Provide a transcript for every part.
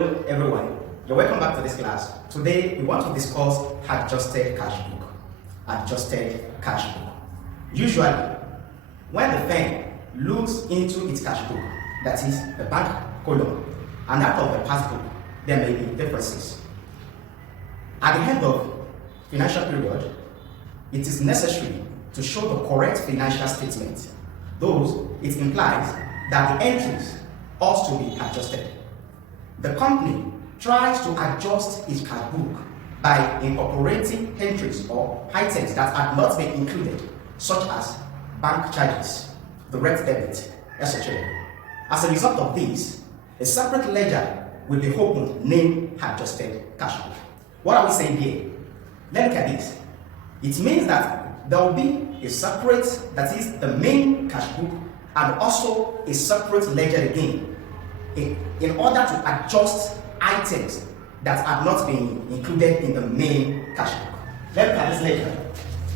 Hello everyone, you're welcome back to this class. Today we want to discuss adjusted cash book. Adjusted cash book. Usually, when the firm looks into its cash book, that is the bank column, and that of the passbook, there may be differences. At the end of financial period, it is necessary to show the correct financial statement. Thus, it implies that the entries ought to be adjusted. The company tries to adjust its cash book by incorporating entries or items that have not been included, such as bank charges, direct debit, etc. As a result of this, a separate ledger will be opened named adjusted cash book. What are we saying here? Let's look at this. It means that there will be a separate, that is the main cash book, and also a separate ledger again, in order to adjust items that have not been included in the main cash book. Let's look at this ledger.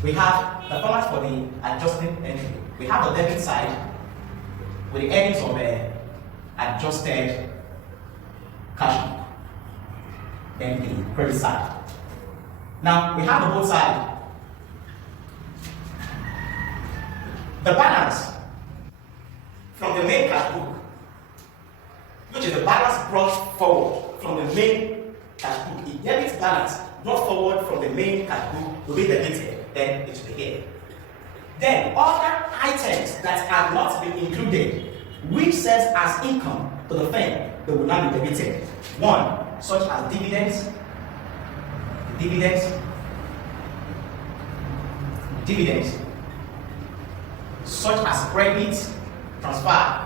We have the format for the adjusting entry. We have the debit side with the earnings of the adjusted cash book, then the credit side. Now we have the both sides. The balance from the main cash book, which is the balance brought forward from the main cash book. The debit balance brought forward from the main cash book will be debited, then it will be here. Then other items that have not been included, which serves as income to the firm, they will not be debited. One, such as dividends, such as credit transfer.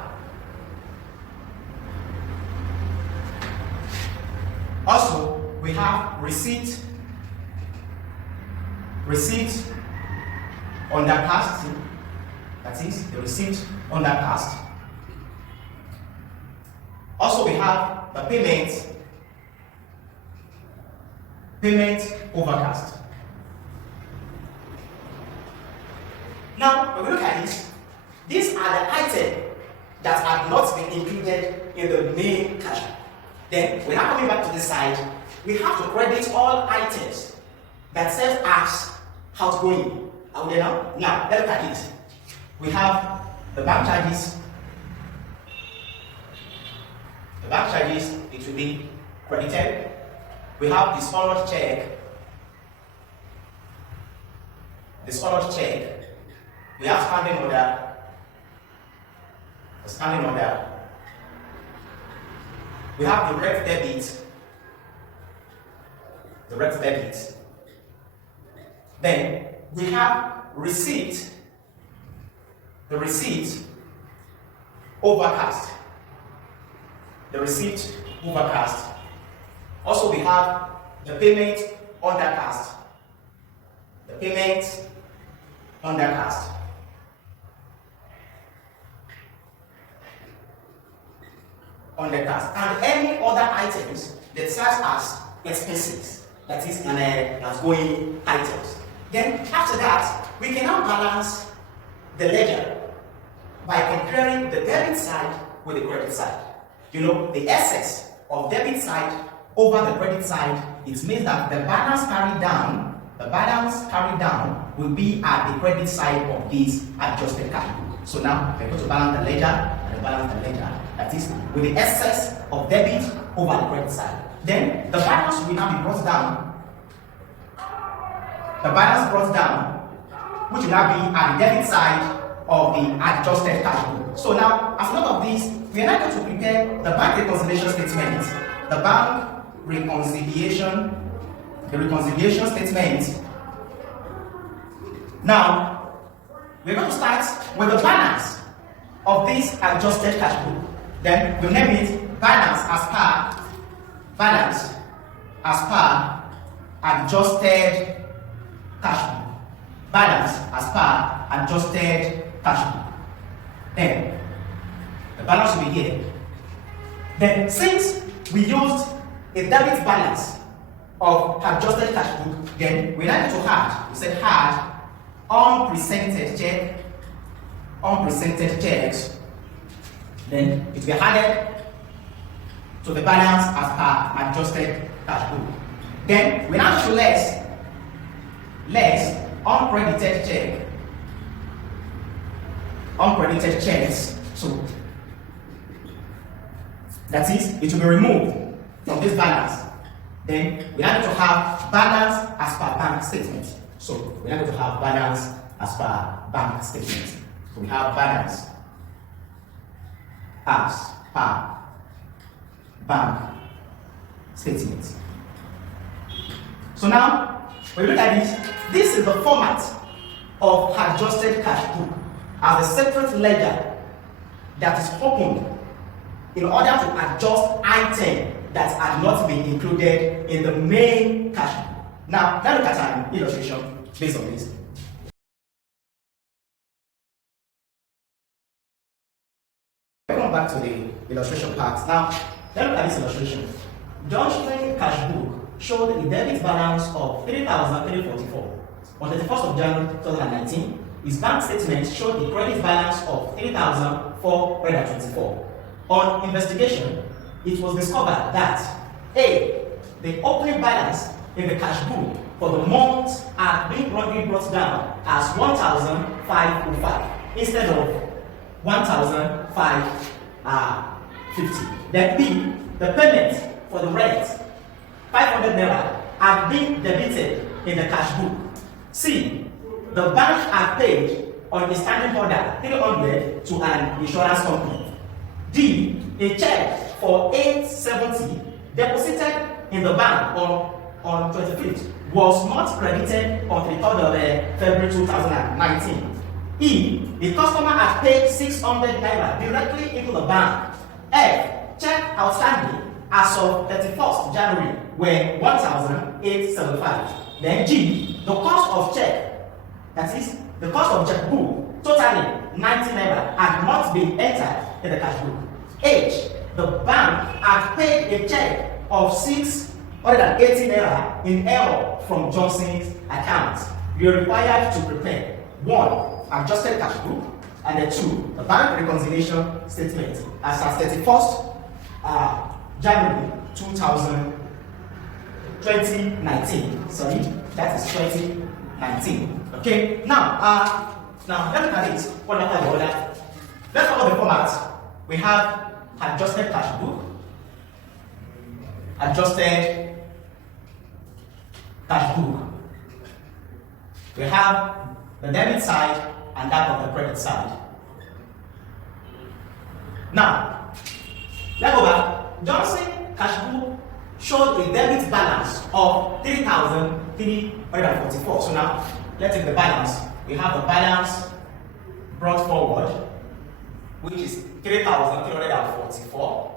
Also, we have receipt on that past, that is the receipt on that past. Also, we have the payment overcast. Now, when we look at this, these are the items that have not been included in the main cash book. Then, we're now coming back to this side. We have to credit all items that serve as outgoing. Are we there now? Now, let's look at it. We have the bank charges. The bank charges, it will be credited. We have dishonored check. We have standing order. The standing order. We have direct debit. Then we have receipt. The receipt overcast. Also, we have the payment undercast. And any other items that serve as expenses, that is as going items. Then after that, we can now balance the ledger by comparing the debit side with the credit side. You know, the excess of debit side over the credit side, it means that the balance carried down will be at the credit side of this adjusted cash book. So now we're going to balance the ledger and balance the ledger. That is with the excess of debit over the credit side. Then the balance will now be brought down. Which will now be at the debit side of the adjusted cash book. So now, as a result of this, we are now going to prepare the bank reconciliation statement. The reconciliation statement. Now, we're going to start with the balance of this adjusted cash book. Then we'll name it balance as per adjusted cash book. Then the balance will be here. Then since we used a debit balance of adjusted cash book, then we like to add, we said add unpresented checks, then it will be added to the balance as per adjusted cash book. Then we now show less uncredited check. Uncredited checks. So that is, it will be removed from this balance. Then we are going to have balance as per bank statement. So we are going to have balance as per bank statement. So we have balance as per bank statement. So now, when we look at this is the format of adjusted cash book as a separate ledger that is opened in order to adjust items that had not been included in the main cash book. Now, let's look at an illustration based on this. Welcome back to the illustration part. Now, let's look at this illustration. John's cash book showed a debit balance of 3,344 on the 1st of January 2019. His bank statement showed a credit balance of 3,424. On investigation, it was discovered that A, the opening balance in the cash book for the month had been wrongly brought down as 1,505 instead of 1,550. Then B, the payment for the rent, 500 naira, had been debited in the cash book. C, the bank had paid on a standing order 300 to an insurance company. D, a check for 870 deposited in the bank on 25th was not credited on the 3rd of February 2019. E, the customer had paid 600 naira directly into the bank. F, check outstanding as of 31st January were 1,875. Then G, the cost of check, that is, the cost of checkbook totaling 90 naira had not been entered in the cash book. H, the bank had paid a check of 680 naira in error from Johnson's account. You are required to prepare 1, adjusted cash book, and 2, the bank reconciliation statement as at 31st January 2019. Sorry, that is 2019. Okay, now let's look at it one after the other. Let's follow the format. We have adjusted cash book, adjusted cash book. We have the debit side and that of the credit side. Now, let's go back. Johnson cash book showed a debit balance of 3,344. So now, let's take the balance. We have the balance brought forward, which is 3,344.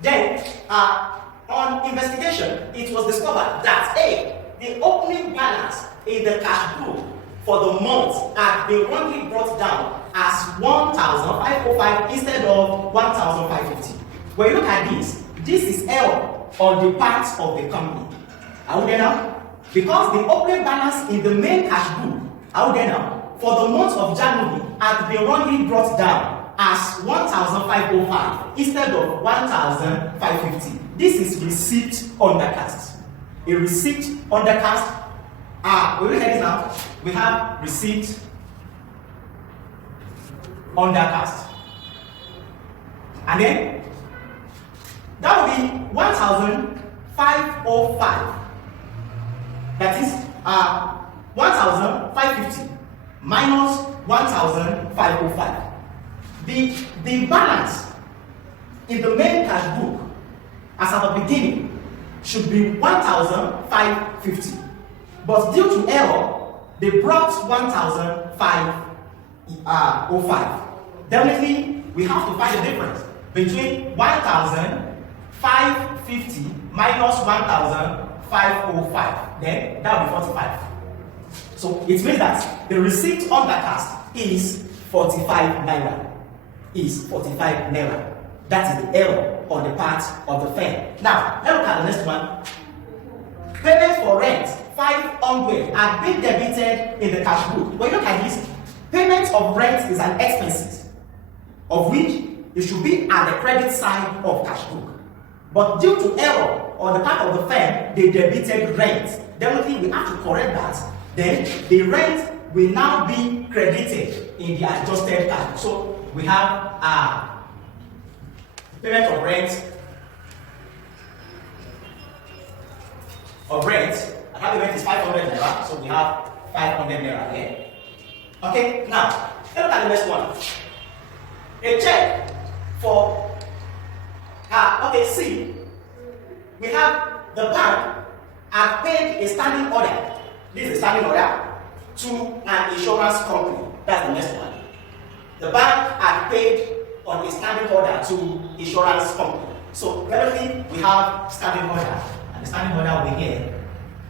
Then, on investigation, it was discovered that A, the opening balance in the cash book for the month had been wrongly brought down as 1,505 instead of 1,550. When you look at this is error on the part of the company. Are we there now? Because the opening balance in the main cash book, are we there now, for the month of January had been wrongly brought down as 1,505 instead of 1,550. This is receipt undercast. A receipt undercast. We look at this now. We have receipt undercast. And then that will be 1,505. That is 1,550 minus 1,505. The balance in the main cash book as at the beginning should be 1,550. But due to error, they brought 1,505. Definitely, we have to find the difference between 1,550 minus 1,505. Then that will be 45. So it means that the receipt on that cast is 45 naira. Is 45 naira. That is the error on the part of the firm. Now, let's look at the next one. Payment for rent, 500, had been debited in the cash book. When you look at this, payment of rent is an expense, of which it should be at the credit side of cash book. But due to error on the part of the firm, they debited rent. Definitely, we have to correct that. Then the rent will now be credited in the adjusted cash. So we have payment of rent. And how the rent is 500 naira. So we have 500 naira here. Okay, now let's look at the next one. A check for see, we have the bank have paid a standing order. This is a standing order to an insurance company. That's the next one. The bank had paid on a standing order to insurance company. So currently we have standing order, and the standing order over here.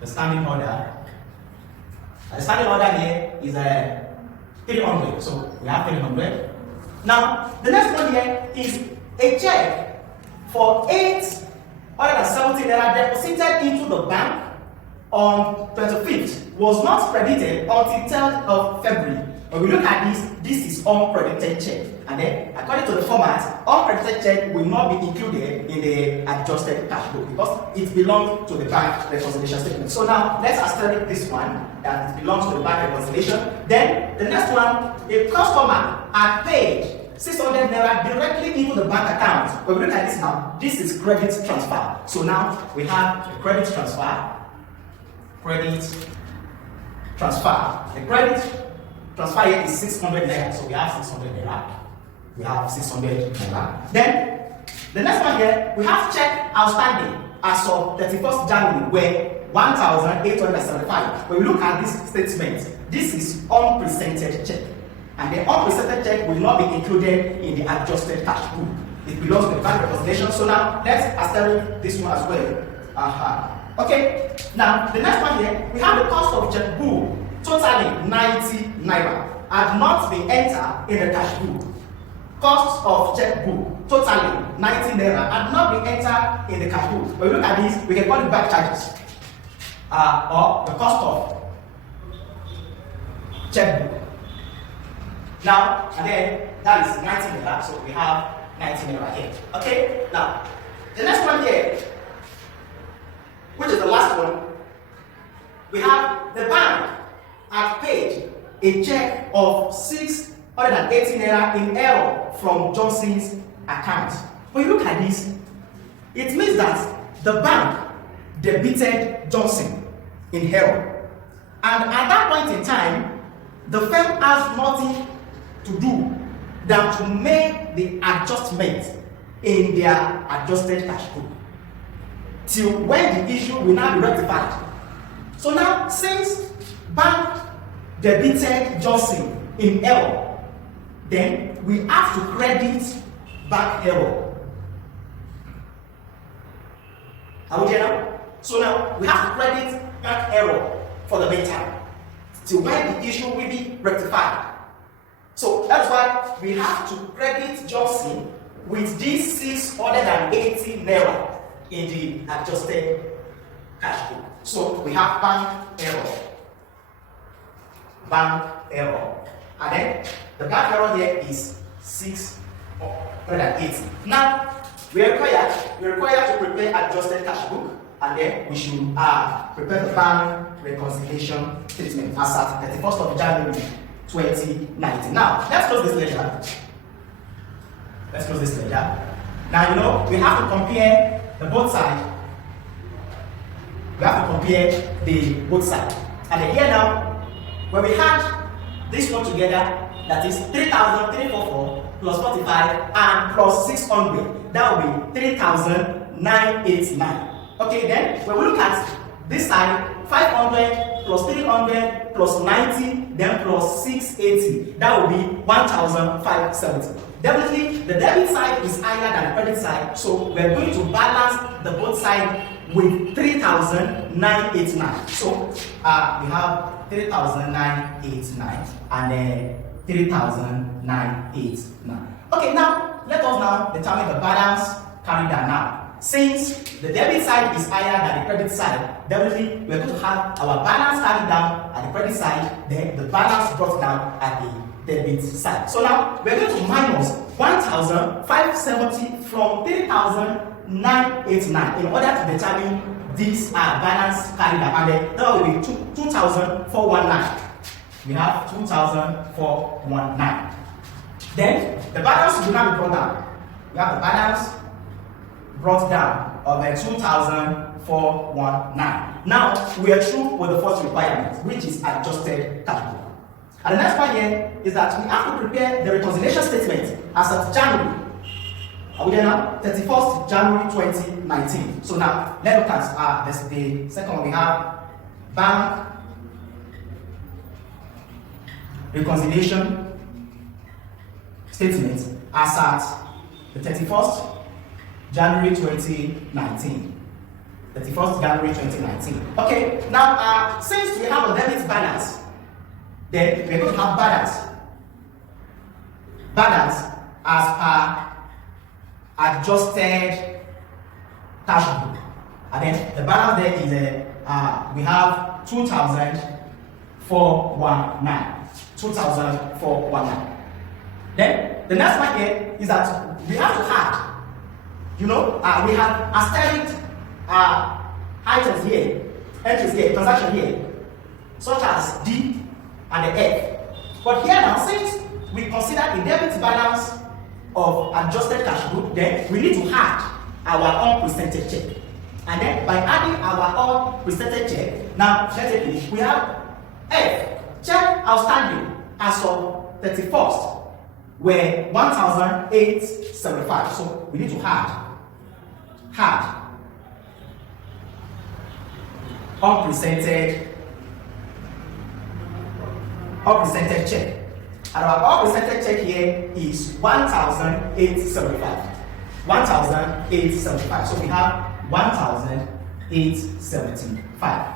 The standing order. And the standing order here is 300. So we have 300. Now the next one here is a check for 870 naira deposited into the bank on 25th was not credited until 3rd of February. When we look at this is uncredited check. And then, according to the format, uncredited check will not be included in the adjusted cash book because it belongs to the bank reconciliation statement. So now, let's asterisk this one, that it belongs to the bank reconciliation. Then, the next one, a customer had paid 600 naira directly into the bank account. When we look at this now, this is credit transfer. So now, we have a credit transfer. Credit transfer. The credit transfer here is 600 naira. So we have 600 naira. We have 600 naira. Then the next one here, we have check outstanding as of 31st January, where 1,875. When we look at this statement, this is unpresented check. And the unpresented check will not be included in the adjusted cash book. It belongs to the bank reconciliation. So now let's asterisk this one as well. Okay, now the next one here, we have the cost of checkbook totaling 90 naira had not been entered in the cash book. Cost of checkbook totaling 90 naira had not been entered in the cash book. When we look at this, we can call it back charges or the cost of checkbook. Now, and then that is 90 naira, so we have 90 naira here. Okay, now the next one here, which is the last one, we have the bank had paid a check of 680 naira in error from Johnson's account. When you look at this, it means that the bank debited Johnson in error. And at that point in time, the firm has nothing to do than to make the adjustment in their adjusted cash book till when the issue will now be rectified. So now, since bank debited Johnson in error, then we have to credit bank error. Are we there now? So now we have to credit bank error for the meantime till when the issue will be rectified. So that's why we have to credit Johnson with these 680 naira in the adjusted cash book. So we have bank error, and then the bank error here is 680. Now we are required to prepare adjusted cash book, and then we should prepare the bank reconciliation statement as at 31st of January 2019. Now let's close this ledger. Now we have to compare the both sides. We have to compare the both sides. And then here now, when we had this one together, that is 3,344 plus 45 and plus 600, that will be 3,989. Okay, then when we look at this side, 500 plus 300 plus 90, then plus 680, that will be 1,570. Definitely, the debit side is higher than the credit side, so we're going to balance the both sides with 3,989. So we have 3,989 and then 3,989. Okay, now let us now determine the balance carried out now. Since the debit side is higher than the credit side, definitely we're going to have our balance carried down at the credit side, then the balance brought down at the debit side. So now we're going to minus 1,570 from 3,989 in order to determine this balance carried out, and then that will be 2,419. We have 2,419. Then the balance will now be brought down. We have the balance brought down of 2,419. Now we are through with the first requirement, which is adjusted cash book. And the next part here is that we have to prepare the reconciliation statement as of January. Are we there now? 31st January 2019. So now let's look at the second one. We have bank reconciliation statement as at the 31st January 2019. 31st January 2019. Okay, now since we have a debit balance, then we're going to have balance as per adjusted cash book. And then the balance there is we have 2,419. 2,419. Then the next part here is that we have to add, we have asterisk items here, entries here, transaction here, such as D and the F. But here now, since we consider a debit balance of adjusted cash book, then we need to add our unpresented check. And then by adding our unpresented check, now let's take it. We have F, check outstanding as of 31st were 1,875. So we need to add unpresented check. And our unpresented check here is 1,875. 1,875. So we have 1,875.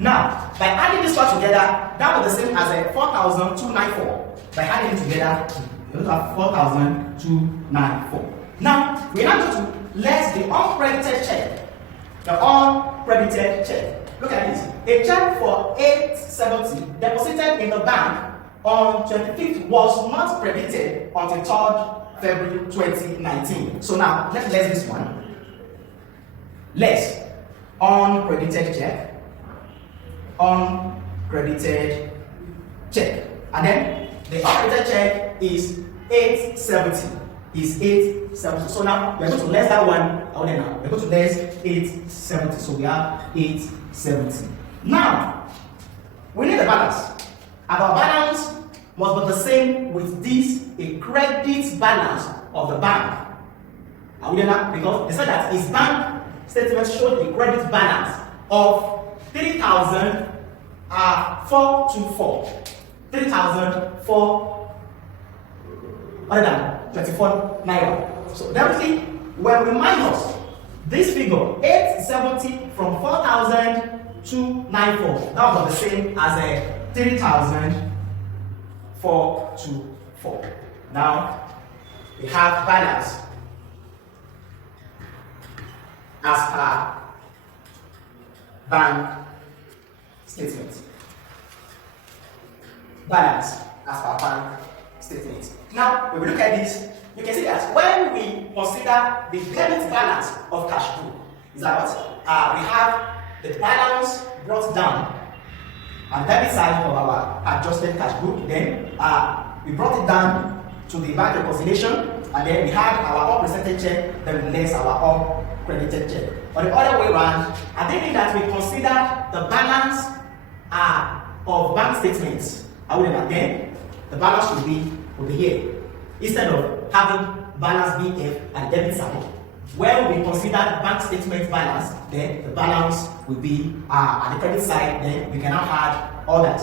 Now, by adding this one together, that was the same as 4,294. By adding it together, we will have 4,294. Now, we are going to less the uncredited check. The uncredited check. Look at this. A check for 870 deposited in the bank on 25th was not credited until 3rd February 2019. So now, let's less this one. Less uncredited check. Uncredited check. And then the uncredited check is 870. So now we're going to less that one. We're going to less 870. So we have 870. Now we need a balance. And our balance must be the same with this, a credit balance of the bank. Are we there now? Because they said that his bank statement showed a credit balance of 3,424. 3,424 naira. So definitely, when we minus this figure 870 from 4,294, that was the same as 3,424. Now we have balance as per bank statement. Balance as per bank statement. Now, when we look at this, you can see that when we consider the debit balance of cash book, is that what? We have the balance brought down on the debit side of our adjusted cash book. Then we brought it down to the bank reconciliation, and then we had our unpresented check, then we less our uncredited check. Or the other way around, I think that we consider the balance of bank statements. Then the balance will be here. Instead of having balance BF and debit side, when we consider bank statement balance, then the balance will be at the credit side, then we can now add all that.